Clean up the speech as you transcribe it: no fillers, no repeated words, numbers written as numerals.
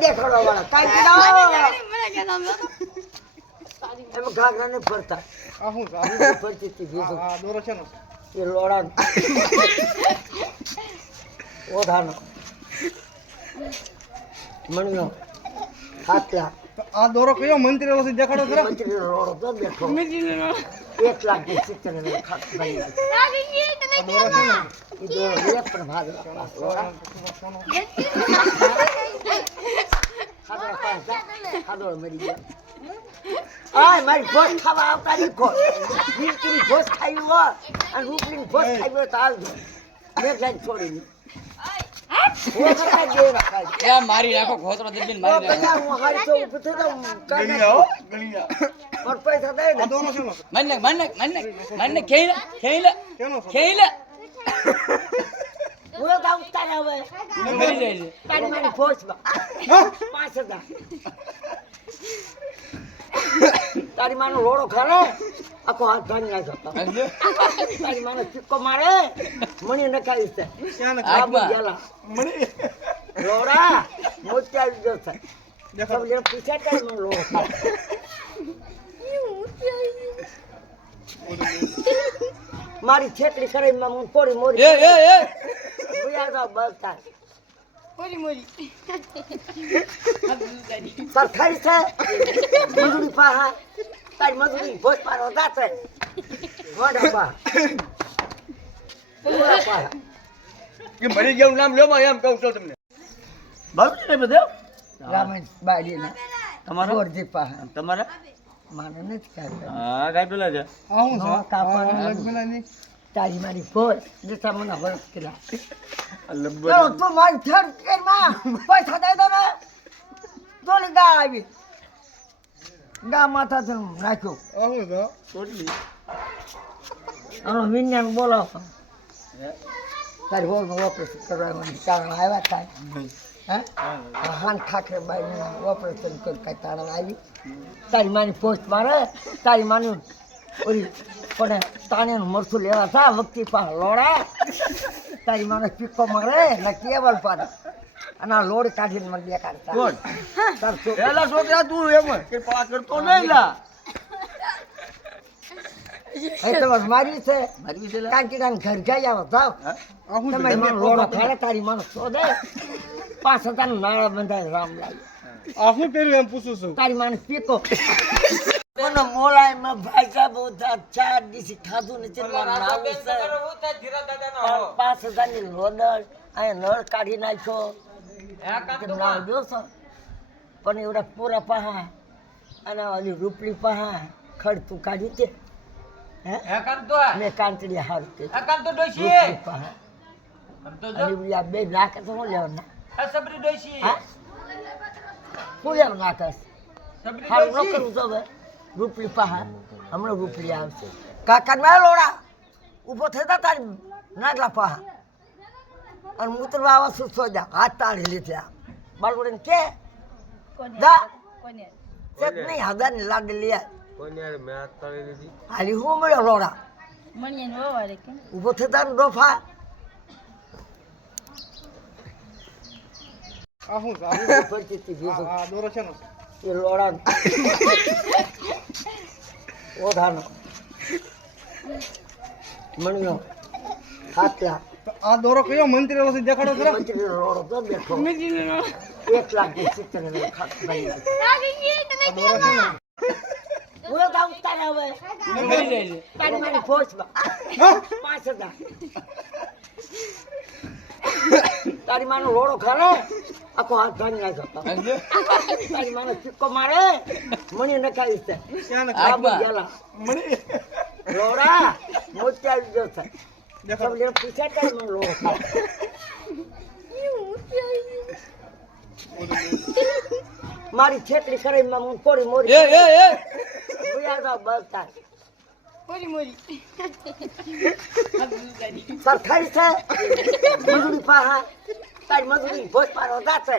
દેખાડવા વાળા કાઈ ના એમ ઘાઘરા ને ફરતા આ હું ફરતી હતી બીજું આ દોરો છે ને એ લોડા ઓઢાનો મણિયો હાથલા આ દોરો કયો મંત્રી વાળો છે દેખાડો ખરા મંત્રી લોડો તો બેઠો 1,70,000 ખાત ભાઈ આ દોરો છે ને એ દોરો લે પણ ભાગ લોડા ખાધો મરી ગયો આય મારી ભોજ ખાવા આવતા ની ખો નીકળી ભોજ ખાઈ હો અને રૂપની ભોજ ખાઈ હો તો આવજો મેં જઈને છોડી મારી નાખો ઘોતરો દેબીન મારી નાખો હું હારી તો ઊભો થઈ જાઉં ગલિયા પર પૈસા દે ને આ દોરો છે ને મને ખેઈલે કેનો છે હું તો ઉતાર હવે મરી જાય છે તારી મારી ભોજમાં 5,000 તારી માનો લોડો ખાલે આખો હાથ ભાંગી નાખ્યો તારી માનો ચીક્કો મારે મણી નખાવી છે ક્યાં આબુ ગેલા મણી લોડા મોટી આવી ગયો છે દેખાડો સબ જણ પૂછ્યા તારી માનો લોડો ખાલે મારી છેતરી કરીને હું કોરી મોરી ભૂયા જાવ બલતા સરખાઈ છે મજૂરી પાહા તારી મજૂરી ભોજ પાડો જાતે મોઢા પા પૂરા પાહા કે મરી ગયું નામ લ્યો માં એમ કહું છું તમને બાબુ ને બધો રામાયણ બાળીના તમારો ગોરજી પાહા તમારા માને નથી કાઢતા હા ગાય પેલા છે આ હું નો કાપવાનું લગભગ તારી મારી ભોજ દેતા મને વરસ કેલા લબ્બો ચલો તું મારી થેર કે માં પૈસા દઈ દો ને દોલી ગા આવી ગા માથા થી નાખ્યો આ હું તો ટોટલી આનો વિજ્ઞાન બોલાવો તારી હોલનું ઓપરેશન કરવાનું કારણ આવ્યા થાય હે હાન ખાખરે બાઈ ઓપરેશન કરી કાંઈ તારણ આવી તારી માની પોસ્ટ મારે તારી માની ઓલી પણ તાણીનું મરસું લેવા થા વખતી પા લોડા તારી માને પીકો મારે ને કેવલ પાડે અને આ લોડ કાઢીને મને દેખાડતા કોણ તાર એલા છોકરા તું એમ કે પા કરતો નહીં લા તમારે મારી છે મારી છે લા કાંચીડાને ઘર જઈ આવો જાઓ આ હું તમે મને લોડો ખાડે તારી માનો શોધે 5,000 નું નાળા બંધાય રામ લાગે આ હું કર્યું એમ પૂછું છું તારી માને પીકો મને મોલાયમાં ભાઈકા બહુ ચાર દિવસથી ખાધું નથી મારું નામ છે 5,000 ની લોડર અહીંયા નળ કાઢી નાખ્યો તેમ નામ દો છો પણ એવડા પૂરા પહા અને ઓલી રૂપલી પહા ખડતું કાઢ્યું છે હે મેં કાંતડી હારું કે રૂપલી પહા અને ઓલી આ બે નાકે તો હું લેવાના હા હું લેવા નાખસ હારું ન કરવું તો હવે રૂપલી પહા હમણાં રૂપલી આવશે કાકા ના લોડા ઊભો થતા તારી નાગલા પહા અને મૂતરવા આવા સુસો જા હાથ તાળી લીધા બાળકોને કે દા સેત નહીં હજાર ની લાડ લે હાલી હું મળ્યો લોડા ઊભો થતા ને ડોફા આ હું ફરતી હતી બીજું આ દોરો છે ને એ લોડા ઓઢાનો મણિયો હાથલા આ દોરો કયો મંત્રી વાળો છે દેખાડો ખરા મંત્રી લોડો તો બેઠો 1,70,000 ખાત ભાઈ આ દોરો છે ને હું તો ઉતાર હવે મરી જાય છે તારી મારી ભોજમાં 5,000 તારી માનો લોડો ખાલે આખો હાથ ભાંગી નાખ્યો તારી માનો ચીક્કો મારે મણી નખાવી છે ક્યાં આબુ ગેલા મણી લોડા મોટી આવી ગયો છે દેખાડો સબ જણ પૂછ્યા તારી માનો લોડો ખાલે મારી છેતરી કરીને હું કોરી મોરી ભૂયા જાવ બલતા સરખાઈ છે મજૂરી પાહા તારી મજૂરી ભોજ પાડો જાતે